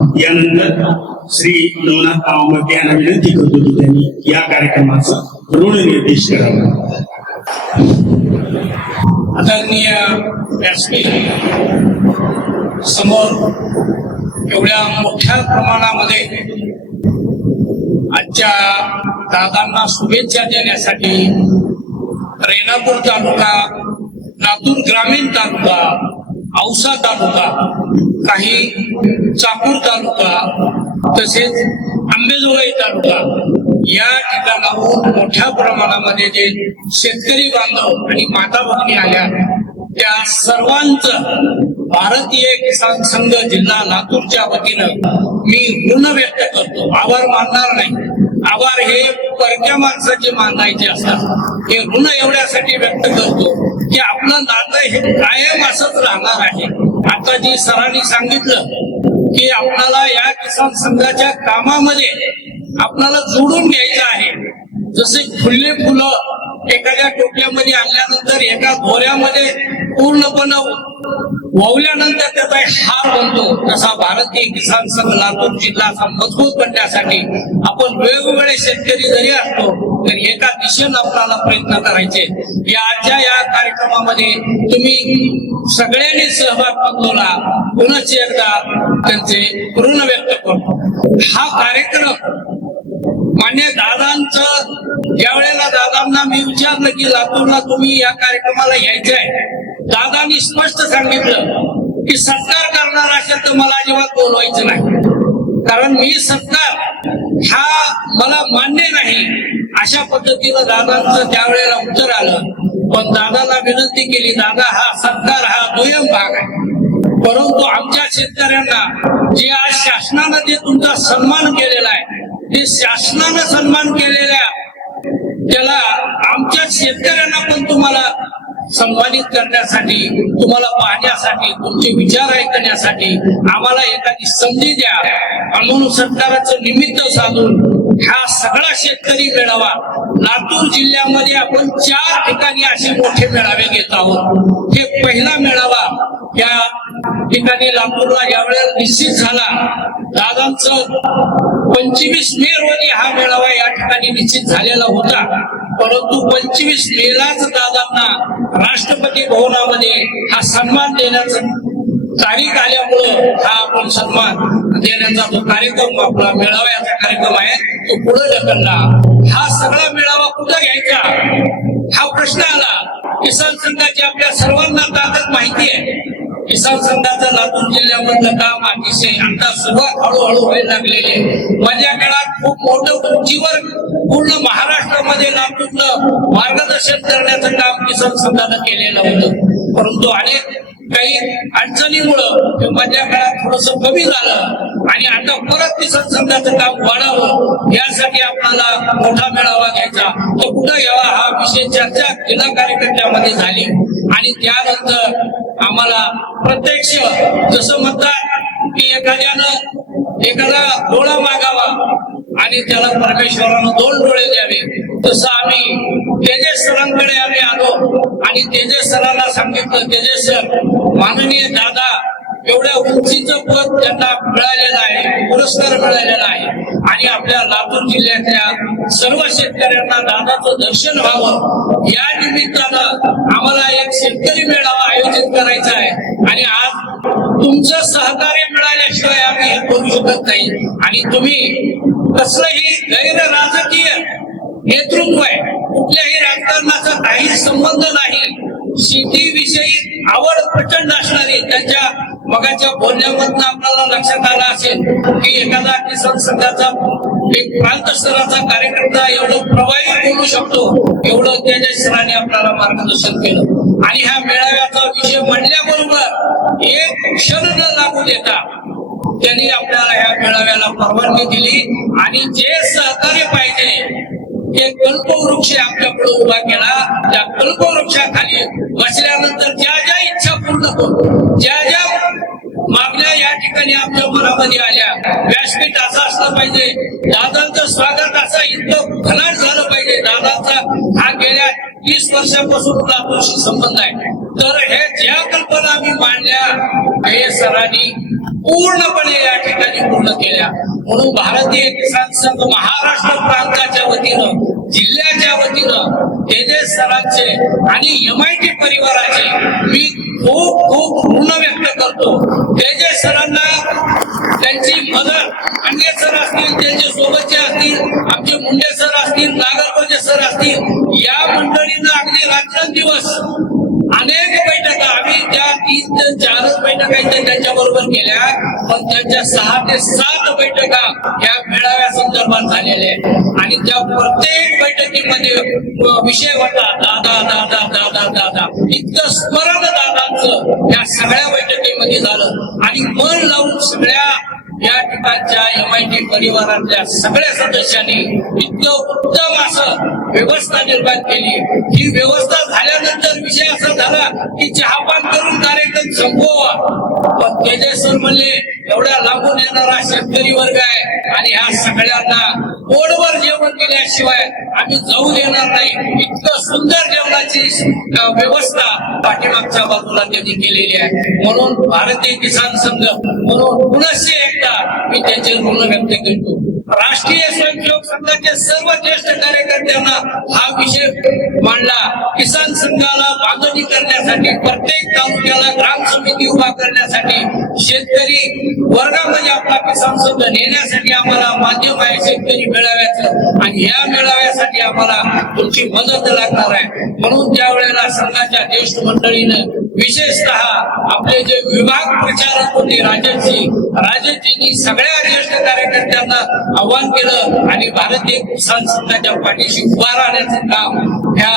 यानंतर श्री नवनाथ आवमते यांना विनंती करतो की त्यांनी या कार्यक्रमाचा ऋणनिर्देश करावा. आदरणीय व्यासपीठ समोर एवढ्या मोठ्या प्रमाणामध्ये आजच्या दादांना शुभेच्छा देण्यासाठी रेणापूर तालुका, लातूर ग्रामीण तालुका, औसा तालुका, काही चाकूर तालुका तसेच अंबेजोगाई तालुका या ठिकाणाहून मोठ्या प्रमाणामध्ये जे शेतकरी बांधव आणि माता भगिनी आल्या त्या सर्वांचं भारतीय किसान संघ जिल्हा लातूरच्या वतीनं मी ऋण व्यक्त करतो. आभार मानणार नाही. आभार हे परक्या माणसाचे मानायचे असतात. हे ऋण एवढ्यासाठी व्यक्त करतो की आपलं नातं हे कायम असंच राहणार आहे. आता जी सरांनी सांगितलं की आपल्याला या किसान संघाच्या कामामध्ये आपल्याला जोडून घ्यायचं आहे. जसे फुलले फुलं एखाद्या टोपल्यामध्ये आणल्यानंतर एका दोऱ्यामध्ये पूर्णपणे वावल्यानंतर त्याचा हार बनतो, तसा भारतीय किसान संघ लातूर जिल्हा असा मजबूत बनण्यासाठी आपण वेगवेगळे शेतकरी जरी असतो तर एका दिशेनं आपल्याला प्रयत्न करायचे. आजच्या या कार्यक्रमामध्ये तुम्ही सगळ्यांनी सहभाग नोंदवला. पुनश्च एकदा त्यांचे ऋण व्यक्त करतो. हा कार्यक्रम मान्य दादांचं ज्या वेळेला दादांना मी विचारलं की लातूरला तुम्ही या कार्यक्रमाला यायचंय, दादांनी स्पष्ट सांगितलं की सत्कार करणार असेल तर मला अजिबात बोलवायचं नाही, कारण मी सत्कार हा मला मान्य नाही. अशा पद्धतीनं दादांचं त्या वेळेला उत्तर आलं. पण दादाला विनंती केली, दादा हा सत्कार हा दुय्यम भाग आहे, परंतु आमच्या शेतकऱ्यांना जे आज शासनानं जे तुमचा सन्मान केलेला आहे ते शासनानं सन्मान केलेल्या त्याला आमच्या शेतकऱ्यांना पण तुम्हाला सन्मानित करण्यासाठी, तुम्हाला पाहण्यासाठी, तुमचे विचार ऐकण्यासाठी आम्हाला एखादी संधी द्या. म्हणून सत्काराचं निमित्त साधून हा सगळा शेतकरी मेळावा लातूर जिल्ह्यामध्ये आपण 4 ठिकाणी असे मोठे मेळावे घेत आहोत. हे पहिला मेळावा या ठिकाणी लातूरला यावेळेस निश्चित झाला. दादांचं 25 मे रोजी हा मेळावा या ठिकाणी निश्चित झालेला होता, परंतु 25 मेलाच दादांना राष्ट्रपती भवनामध्ये हा सन्मान देण्याचं तारीख आल्यामुळं हा आपण सन्मान देण्याचा जो कार्यक्रम आपला मेळाव्याचा कार्यक्रम आहे तो पुढे ढकलला. हा सगळा मेळावा कुठं घ्यायचा हा प्रश्न आला. किसान संघाची आपल्या सर्वांना ताकद माहिती आहे. किसान संघाचं लातूर जिल्ह्यामधलं काम अतिशय आता सुरुवात हळूहळू व्हायला लागलेली. माझ्या काळात खूप मोठं उंचीवर पूर्ण महाराष्ट्रामध्ये लातूरनं मार्गदर्शन करण्याचं काम किसान संघानं केलेलं होतं, परंतु अनेक काही अडचणीमुळं माझ्या काळात थोडस कमी झालं आणि आता परत किसान संघाचं काम वाढावं यासाठी आपल्याला मोठा मेळावा घ्यायचा. तो कुठं घ्यावा हा विषय चर्चा जिल्हा कार्यकर्त्यामध्ये झाली आणि त्यानंतर आम्हाला प्रत्यक्ष जसं म्हणतात की एखादा डोळा मागावा आणि त्याला परमेश्वरानं 2 डोळे द्यावे, तसं आम्ही तेजस सरांकडे आम्ही आलो आणि तेजस सरांना सांगितलं, तेजस सर माननीय दादा एवढ्या उंचीचं पद त्यांना मिळालेलं आहे, पुरस्कार मिळालेला आहे आणि आपल्या लातूर जिल्ह्यातल्या सर्व शेतकऱ्यांना दादाचं दर्शन व्हावं या निमित्तानं आम्हाला एक शेतकरी मेळावा आयोजित करायचा आहे आणि आज तुमचं सहकार्य मिळाल्याशिवाय आम्ही हे करू शकत नाही. आणि तुम्ही कसलंही गैर राजकीय नेतृत्व आहे, कुठल्याही राजकारणाचा काही संबंध नाही, शेतीविषयी आवड प्रचंड असणारी, त्यांच्या मगाच्या बोलण्यामधून आपल्याला लक्षात आलं असेल की एखादा किसान संघाचा एक प्रांत स्तराचा कार्यकर्ता एवढं प्रभावी बोलू शकतो, एवढं तेजस सरांनी आपल्याला मार्गदर्शन केलं. आणि ह्या मेळाव्याचा विषय म्हणल्याबरोबर एक क्षण न लागू देता त्यांनी आपल्याला ह्या मेळाव्याला परवानगी दिली आणि जे सहकार्य पाहिजे एक कल्पवृक्ष आपल्याकडे उभा केला. त्या कल्पवृक्षाखाली बसल्यानंतर ज्या ज्या इच्छा पूर्ण करून ज्या ज्या मागण्या या ठिकाणी आपल्या मनामध्ये आल्या, व्यासपीठ असं असलं पाहिजे, दादांचं स्वागत असं इतकं खलाट झालं पाहिजे, दादांचा हा गेल्या 30 वर्षापासून लातूरशी संबंध आहे, तर हे ज्या कल्पना आम्ही मांडल्या हे सरांनी पूर्णपणे या ठिकाणी पूर्ण केल्या. म्हणून भारतीय किसान संघ महाराष्ट्र प्रांताच्या वतीनं, जिल्ह्याच्या वतीनं तेजस सरांचे आणि MIT परिवाराचे मी खूप खूप ऋण व्यक्त करतो. तेजस सरांना त्यांची मदत अंगे सर असतील, त्यांचे सोबतचे असतील, आमचे मुंडे सर असतील, नागरगोजे सर असतील, या मंडळीनं अगदी रात्रंदिवस अनेक बैठका, आम्ही त्या 3 ते 4 बैठका इथे त्यांच्या बरोबर केल्या, पण त्यांच्या 6 ते 7 बैठका या मेळाव्या संदर्भात झालेल्या आहेत. आणि त्या प्रत्येक बैठकीमध्ये विषय होता दादा दादा दादा दादा, इतकं स्मरण दादांचं या सगळ्या बैठकीमध्ये झालं. आणि मन लावून सगळ्या या ठिकाणच्या MIT परिवारातल्या सगळ्या सदस्यांनी इतकं उत्तम असं व्यवस्था निर्माण केली. ही व्यवस्था झाल्यानंतर विषय असा झाला की चहापान करून कार्यक्रम संपवा. पण तेजस सर म्हणले एवढ्या लांबून येणारा शेतकरी वर्ग आहे आणि ह्या सगळ्यांना पोटभर जेवण केल्याशिवाय आम्ही जाऊ देणार नाही. इतकं सुंदर जेवणाची व्यवस्था पाठीमागच्या बाजूला त्यांनी केलेली आहे. म्हणून भारतीय किसान संघ म्हणून पुनश्च एकदा मी त्यांचे ऋण व्यक्त करतो. राष्ट्रीय स्वयंसेवक संघाचे सर्व ज्येष्ठ कार्यकर्त्यांना हा विषय मांडला. किसान संघाला बांधणी करण्यासाठी, प्रत्येक तालुक्याला ग्राम समिती उभा करण्यासाठी, शेतकरी वर्गामध्ये आपला किसान संघ नेण्यासाठी आम्हाला माध्यम आहे शेतकरी मेळाव्याचं. आणि या मेळाव्यासाठी आम्हाला तुमची मदत लागणार आहे. म्हणून त्या वेळेला संघाच्या ज्येष्ठ मंडळीनं विशेषतः आपले जे विभाग प्रचारक होते राजेशजींनी सगळ्या ज्येष्ठ कार्यकर्त्यांना आव्हान केलं आणि भारतीय किसान संघाच्या पाठीशी उभा राहण्याचं काम ह्या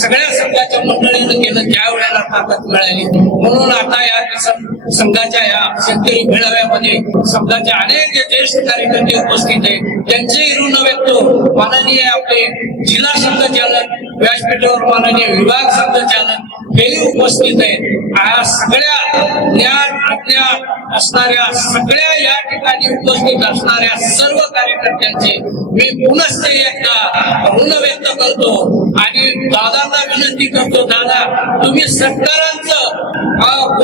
सगळ्या संघाच्या मंडळीनं केलं. त्या वेळेला ताकद मिळाली. म्हणून आता या किसान संघाच्या या शेतकरी मेळाव्यामध्ये संघाचे अनेक ज्येष्ठ कार्यकर्ते उपस्थित आहेत. त्यांचेही ऋण व्यक्त माननीय आपले जिल्हा संघचालक, व्यासपीठावर माननीय विभाग संघचालक हेही उपस्थित आहेत. सगळ्या ज्ञान अज्ञान असणाऱ्या, सगळ्या या ठिकाणी उपस्थित असणाऱ्या सर्व कार्यकर्त्यांचे मी पुनश्च एकदा ऋण व्यक्त करतो. आणि दादांना विनंती करतो, दादा तुम्ही सरकारांचं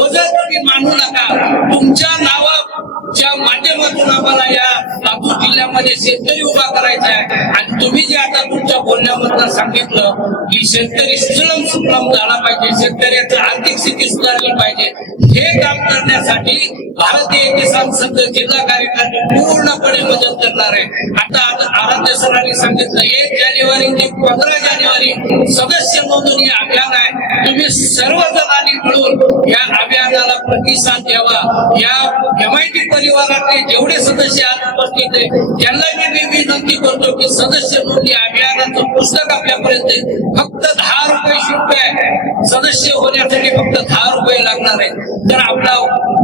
ओझं तुम्ही मानू नका. तुमच्या नावाच्या माध्यमातून आम्हाला या लातूर जिल्ह्यामध्ये शेतकरी उभा करायचा आहे. आणि तुम्ही जे आता तुमच्या बोलण्यामधून सांगितलं की शेतकरी सुजलाम सुफलाम झाला पाहिजे, शेतकऱ्याची आर्थिक स्थिती सुधारली पाहिजे, हे काम करण्यासाठी भारतीय किसान संघ जिल्हा कार्यकारिणी पूर्णपणे मदत करणार आहे. आता आराध्य सरांनी सांगितलं 1 जानेवारी ते 15 जानेवारी सदस्य नोंदणी अभियान आहे. तुम्ही सर्वजणांनी मिळून या अभियानाला प्रतिसाद द्यावा. या MIT परिवारातले जेवढे सदस्य आज उपस्थित आहेत त्यांना मी विनंती करतो की सदस्य नोंदणी अभियानाचं पुस्तक आपल्यापर्यंत फक्त 10 रुपये शुल्क आहे. सदस्य होण्यासाठी फक्त 10 रुपये लागणार आहे. तर आपला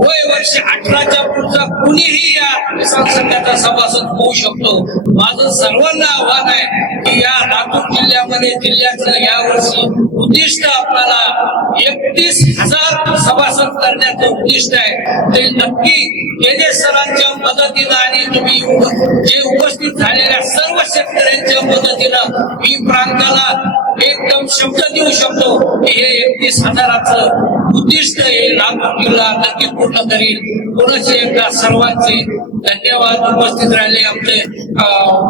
वय वर्ष 18च्या पुढचा कुणीही या किसान संघाचा सभासद होऊ शकतो. माझं सर्वांना आव्हान आहे की या लातूर जिल्ह्यामध्ये जिल्ह्याचं यावर्षी उद्दिष्ट आपल्याला 31,000 सभासद करण्याचं उद्दिष्ट आहे. ते नक्की तेजस सरांच्या मदतीनं आणि तुम्ही जे उपस्थित झालेल्या सर्व शेतकऱ्यांच्या मदतीनं मी प्रांताला एकदम शब्द देऊ शकतो की हे 31,000चं उद्दिष्ट हे लातूर जिल्हा नक्की पूर्ण करील. पुनश्च एकदा सर्वांचे धन्यवाद. उपस्थित राहिले आमचे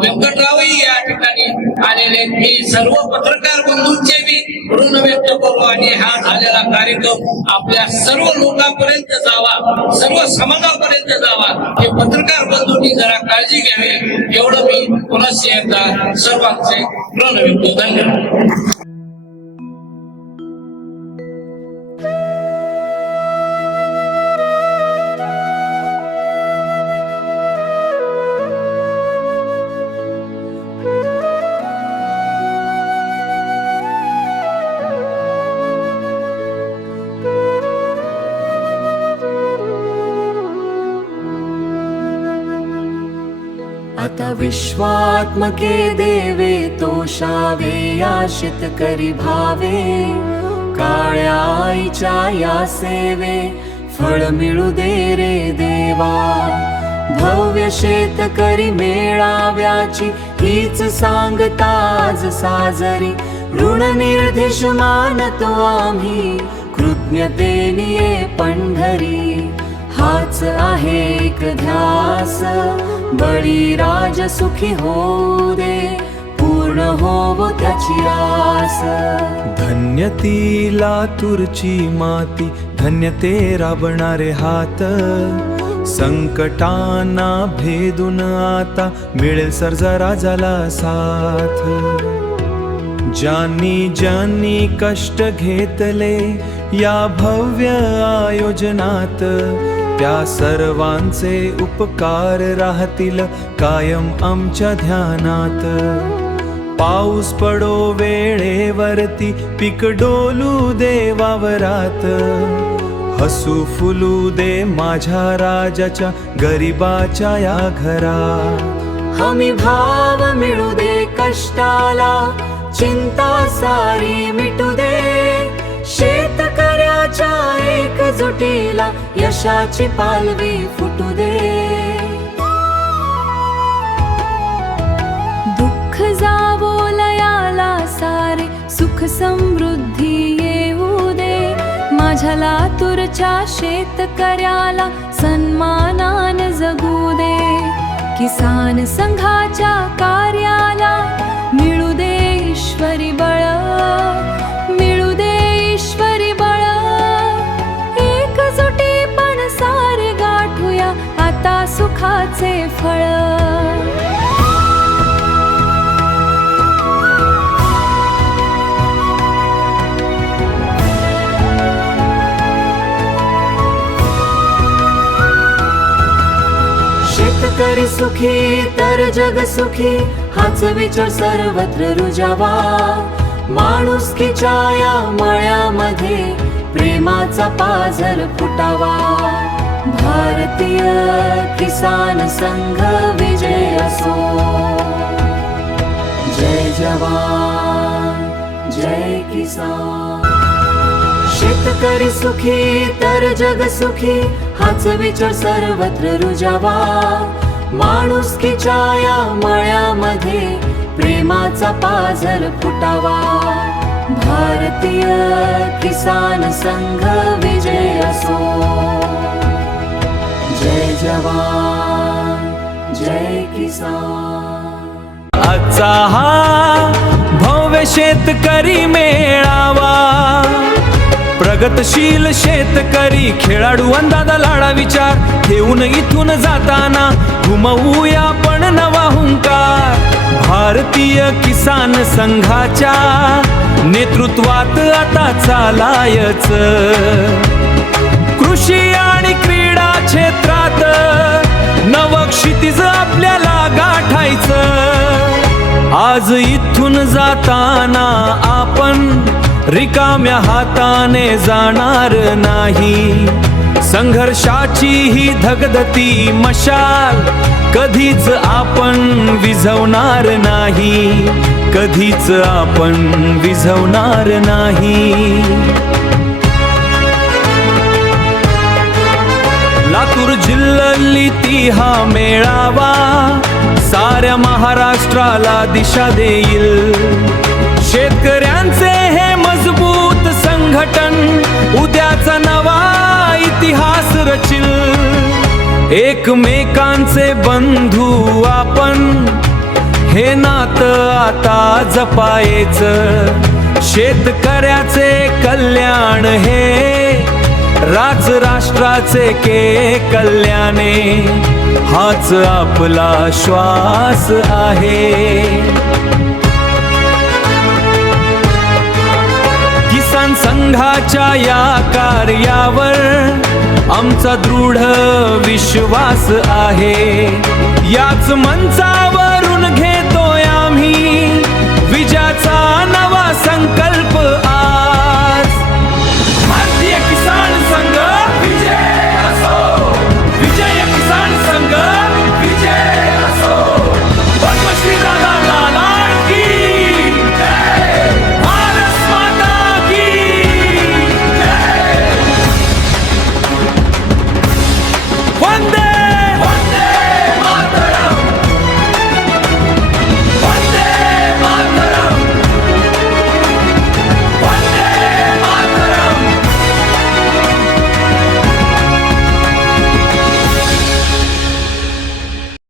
व्यंकटरावही या ठिकाणी आलेले. मी सर्व पत्रकार बंधूंचे मी ऋण व्यक्त करू आणि हा झालेला कार्यक्रम आपल्या सर्व लोकांपर्यंत जावा, सर्व समाजापर्यंत जावा. हे पत्रकार बंधूंनी जरा काळजी घ्यावी एवढं मी पुनश्च एकदा सर्वांचे ऋण व्यक्त. धन्यवाद. आता विश्वात्मके देवे तोषावे या शेतकरी भावे, काळ्या आईच्या या सेवे फळ मिळू दे रे देवा. भव्य शेतकरी मेळाव्याची हीच सांगता आज साजरी, ऋण निर्देश मानतो आम्ही कृतज्ञतेने पंढरी. हाच आहे एक ध्यास, बळीराज सुखी होऊ दे, पूर्ण होवो त्याची आस. धन्य ती लातूरची माती, धन्य ते राबणारे हात, संकटांना भेदून आता मिळेल सर्जराजाला साथ. ज्यांनी ज्यांनी कष्ट घेतले या भव्य आयोजनात, त्या सर्वांचे उपकार राहतील कायम आमच्या ध्यानात. पाऊस पडो वेळेवरती, पीक डोलू दे वावरात, हसू फुलू दे माझ्या राजाच्या गरिबाच्या या घरात. हमी भाव मिळू दे कष्टाला, चिंता सारी मिटू दे, शेतकऱ्याच्या एकजुटीला यशाची पालवी फुटू दे. दुःख जावो लयाला सारे, सुख समृद्धी येऊ दे, माझ्या लातूरच्या शेतकऱ्याला सन्मानान जगू दे. किसान संघाच्या कार्याला मिळू दे ईश्वरी बळ, मिळू दे ईश्वरी बळ. एकजुटी पण सारे गाठूया आता सुखाचे फळ. शेतकरी सुखी तर जग सुखी, हाच विचार सर्वत्र रुजावा. माणुसकीच्या या मळ्यामध्ये प्रेमाचा पाझर फुटावा. भारतीय किसान संघ विजय असो. जय जवान जय किसान. शेतकरी सुखी तर जग सुखी, हाच विचार सर्वत्र रुजावा. माणुसकीच्या या मळ्यामध्ये प्रेमाचा पाझर फुटावा. भारतीय किसान संघ विजय असो. जय जवान जय किसान. आजचा हा भव्य शेतकरी मेळावा, प्रगतशील शेतकरी खेळाडू अंदाजा लाडा विचार घेऊन इथून जाताना घुमवूया पण नवा हुंकार. भारतीय किसान संघाच्या नेतृत्वात आता चालायच. कृषी आणि क्रीडा क्षेत्रात नवक्षितिज आपल्याला गाठायचं. आज इथून जाताना आपण रिकाम्या हाताने जाणार नाही. संघर्षाची ही धगधती मशाल कधीच आपण विझवणार नाही, कधीच आपण विझवणार नाही. लातूर जिल्ह्यातली हा मेळावा साऱ्या महाराष्ट्राला दिशा देईल. शेतकऱ्यांचे हे मजबूत संघटन उद्याचा नवा इतिहास रचिल. एकमेकांचे बंधू आपण हे नातं आता जपायचं. शेतकऱ्याचे कल्याण हे राज राष्ट्राचे के कल्याणे, हाच आपला श्वास आहे. किसान संघाच्या या कार्यावर आमचा दृढ विश्वास आहे. याच मंचावर